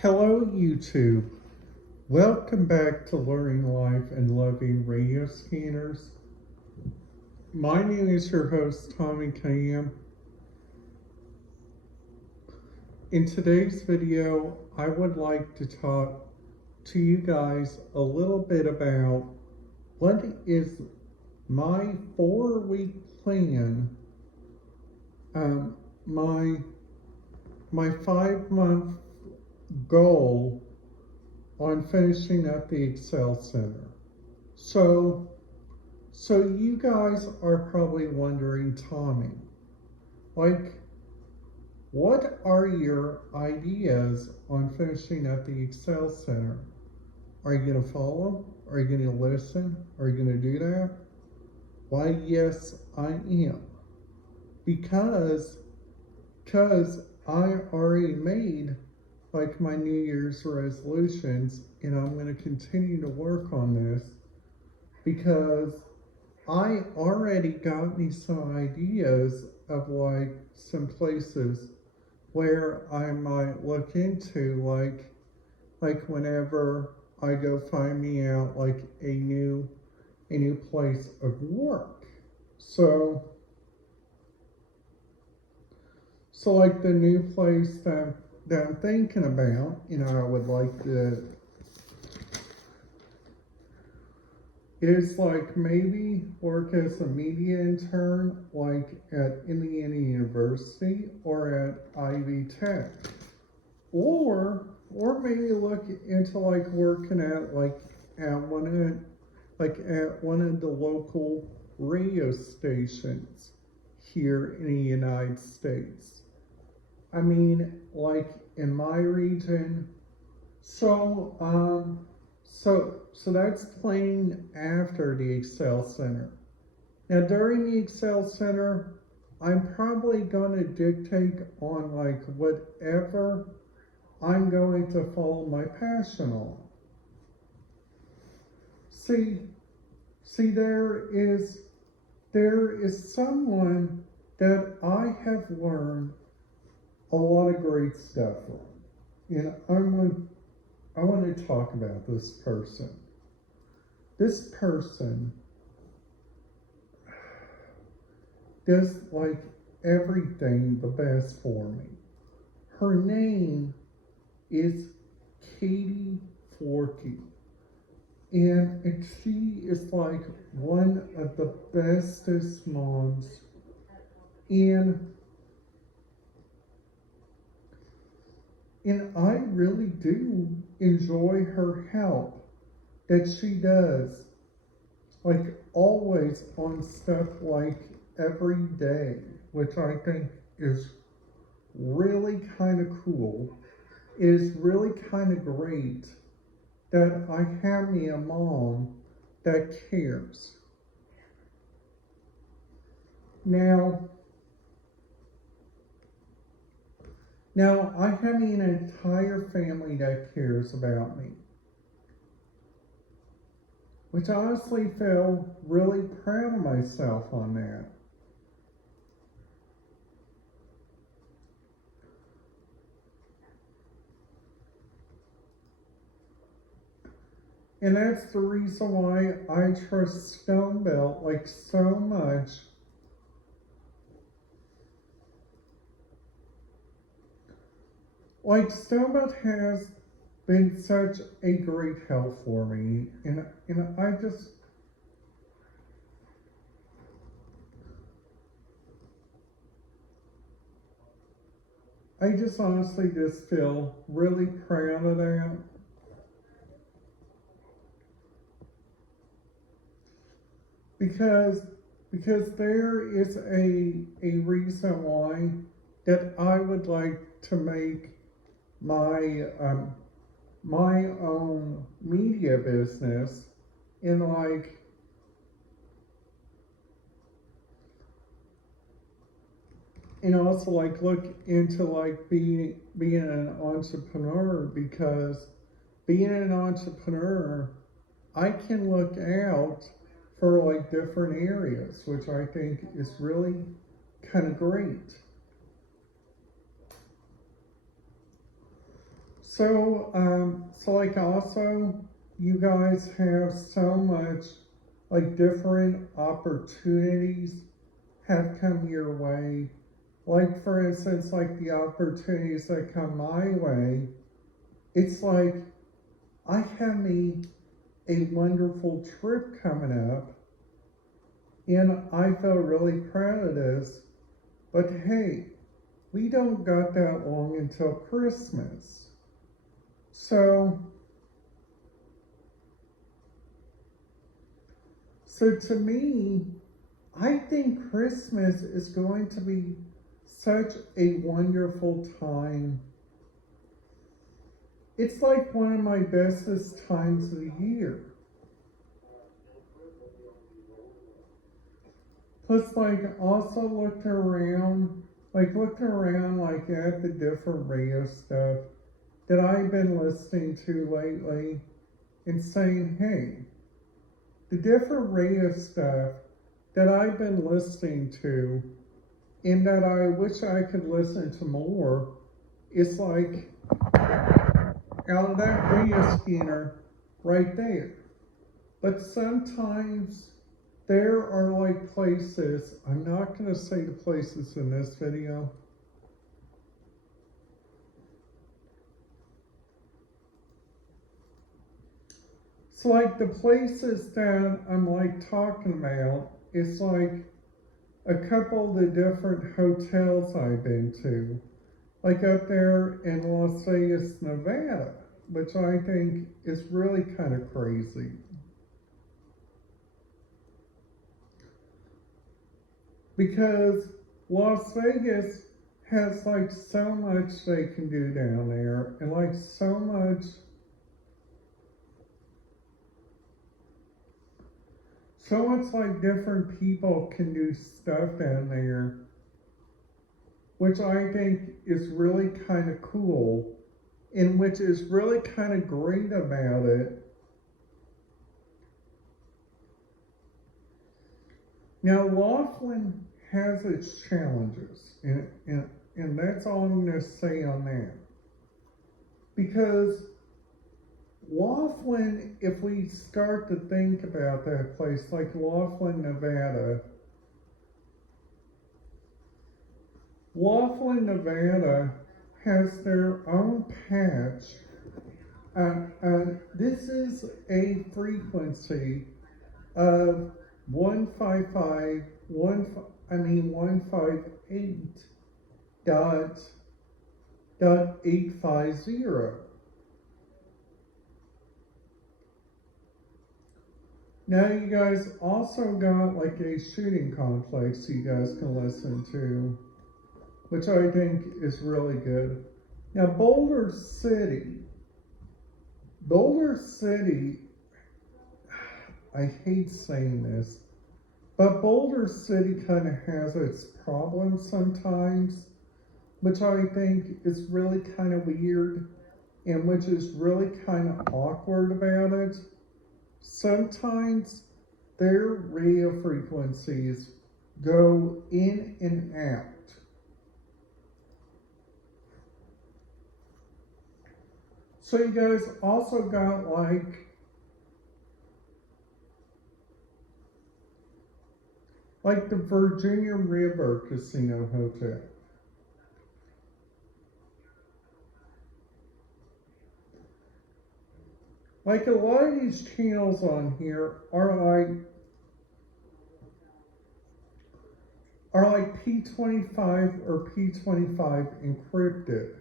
Hello, YouTube. Welcome back to Learning Life and Loving Radio Scanners. My name is your host, Tommy Cam. In today's video, I would like to talk to you guys a little bit about what is my 4-week plan, my 5-month goal on finishing up the Excel Center. So you guys are probably wondering, Tommy, what are your ideas on finishing up the Excel Center? Are you going to follow? Are you going to listen? Are you going to do that? Why, yes, I am. Because I already made my New Year's resolutions, and I'm going to continue to work on this because I already got me some ideas of some places where I might look into, like whenever I go find me out a new place of work. So the new place that I'm thinking about, I would like to, is maybe work as a media intern at Indiana University or at Ivy Tech, or maybe look into working at one of the local radio stations here in the United States. I mean, in my region. So that's playing after the Excel Center. Now, during the Excel Center, I'm probably going to dictate on whatever I'm going to follow my passion on. See, there is someone that I have learned a lot of great stuff from. I want to talk about this person. This person does everything the best for me. Her name is Katie Forkey. And she is one of the bestest moms. And I really do enjoy her help that she does, always on stuff every day, which I think is really kind of cool. It is really kind of great that I have me a mom that cares. Now I have an entire family that cares about me, which I honestly feel really proud of myself on that. And that's the reason why I trust Stonebelt so much. Stonebelt has been such a great help for me, and I just honestly just feel really proud of that. Because there is a reason why that I would like to make my my own media business and also look into being an entrepreneur, because being an entrepreneur, I can look out for different areas, which I think is really kind of great. So like also, you guys have so much like different opportunities have come your way. Like for instance, like the opportunities that come my way, it's like I have me a wonderful trip coming up, and I feel really proud of this. But hey, we don't got that long until Christmas. So, so to me, I think Christmas is going to be such a wonderful time. It's like one of my bestest times of the year. Plus, like, also looking around, like, at the different radio stuff that I've been listening to lately and saying, hey, the different radio stuff that I've been listening to and that I wish I could listen to more is like out of that radio scanner right there. But sometimes there are like places, I'm not going to say the places in this video. So like the places that I'm like talking about, it's like a couple of the different hotels I've been to. Like up there in Las Vegas, Nevada, which I think is really kind of crazy. Because Las Vegas has like so much they can do down there, and like so much like different people can do stuff down there, which I think is really kind of cool, and which is really kind of great about it. Now, Laughlin has its challenges, and that's all I'm going to say on that. Because Laughlin, if we start to think about that place, like Laughlin, Nevada, has their own patch. This is a frequency of 158 dot 850. Now you guys also got like a shooting complex you guys can listen to, which I think is really good. Now Boulder City, I hate saying this, but Boulder City kind of has its problems sometimes, which I think is really kind of weird and which is really kind of awkward about it. Sometimes their radio frequencies go in and out. So you guys also got like the Virginia River Casino Hotel. Like a lot of these channels on here are like P25 or P25 encrypted.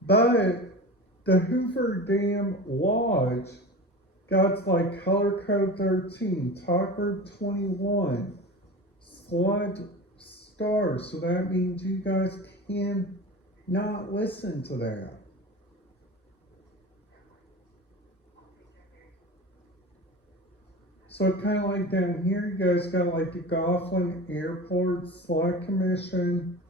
But the Hoover Dam Lodge got like color code 13, talker 21, sludge star. So that means you guys can not listen to that. So kind of like down here, you guys got like the Gofflin Airport Slot Commission.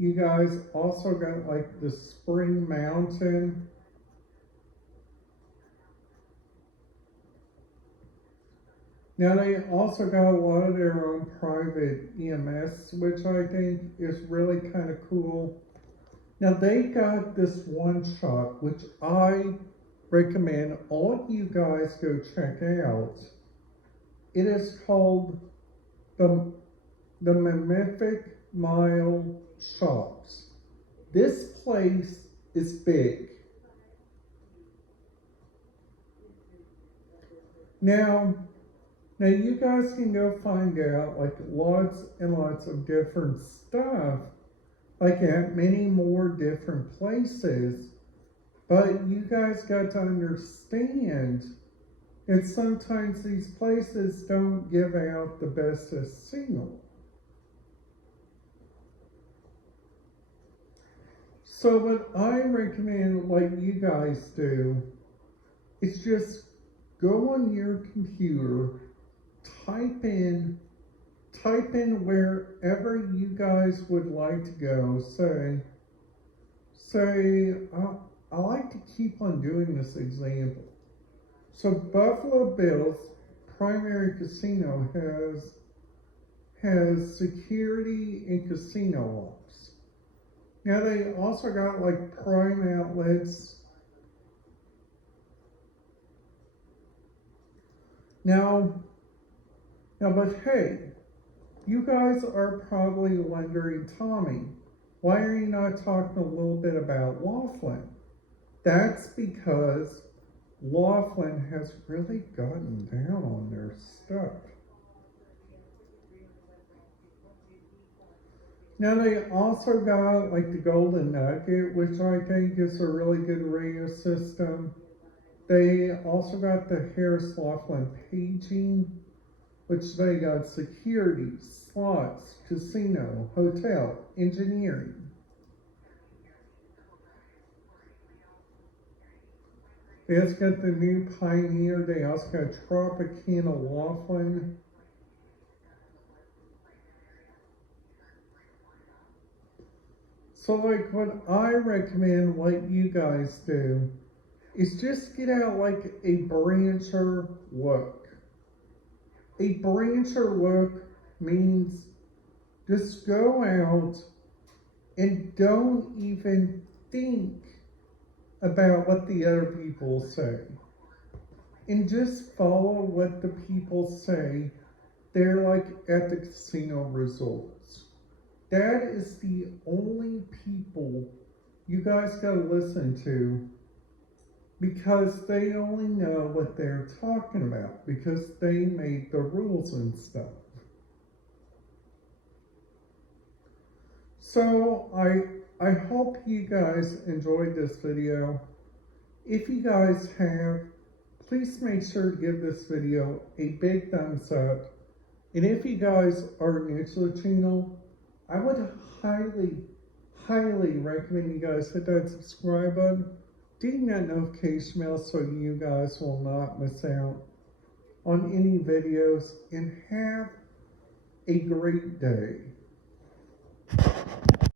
You guys also got like the Spring Mountain. Now they also got a lot of their own private EMS, which I think is really kind of cool. Now they got this one shot, which I recommend all of you guys go check out. It is called the Mimific Mile Shops. This place is big. Now you guys can go find out like lots and lots of different stuff, like at many more different places. But you guys got to understand that sometimes these places don't give out the bestest signal. So what I recommend like you guys do is just go on your computer, type in wherever you guys would like to go. I like to keep on doing this example. So Buffalo Bill's primary casino has security and casino locks. Now they also got like Prime outlets. Now, but hey, you guys are probably wondering, Tommy, why are you not talking a little bit about Laughlin? That's because Laughlin has really gotten down on their stuff. Now they also got like the Golden Nugget, which I think is a really good radio system. They also got the Harris Laughlin paging, which they got security, slots, casino, hotel, engineering. They also got the new Pioneer. They also got Tropicana Laughlin. So like what I recommend what you guys do is just get out like a brancher look. A brancher look means just go out and don't even think about what the other people say. And just follow what the people say. They're like at the casino resorts. That is the only people you guys gotta listen to, because they only know what they're talking about, because they made the rules and stuff. So I hope you guys enjoyed this video. If you guys have, please make sure to give this video a big thumbs up. And if you guys are new to the channel, I would highly recommend you guys hit that subscribe button, ding that notification bell so you guys will not miss out on any videos, and have a great day.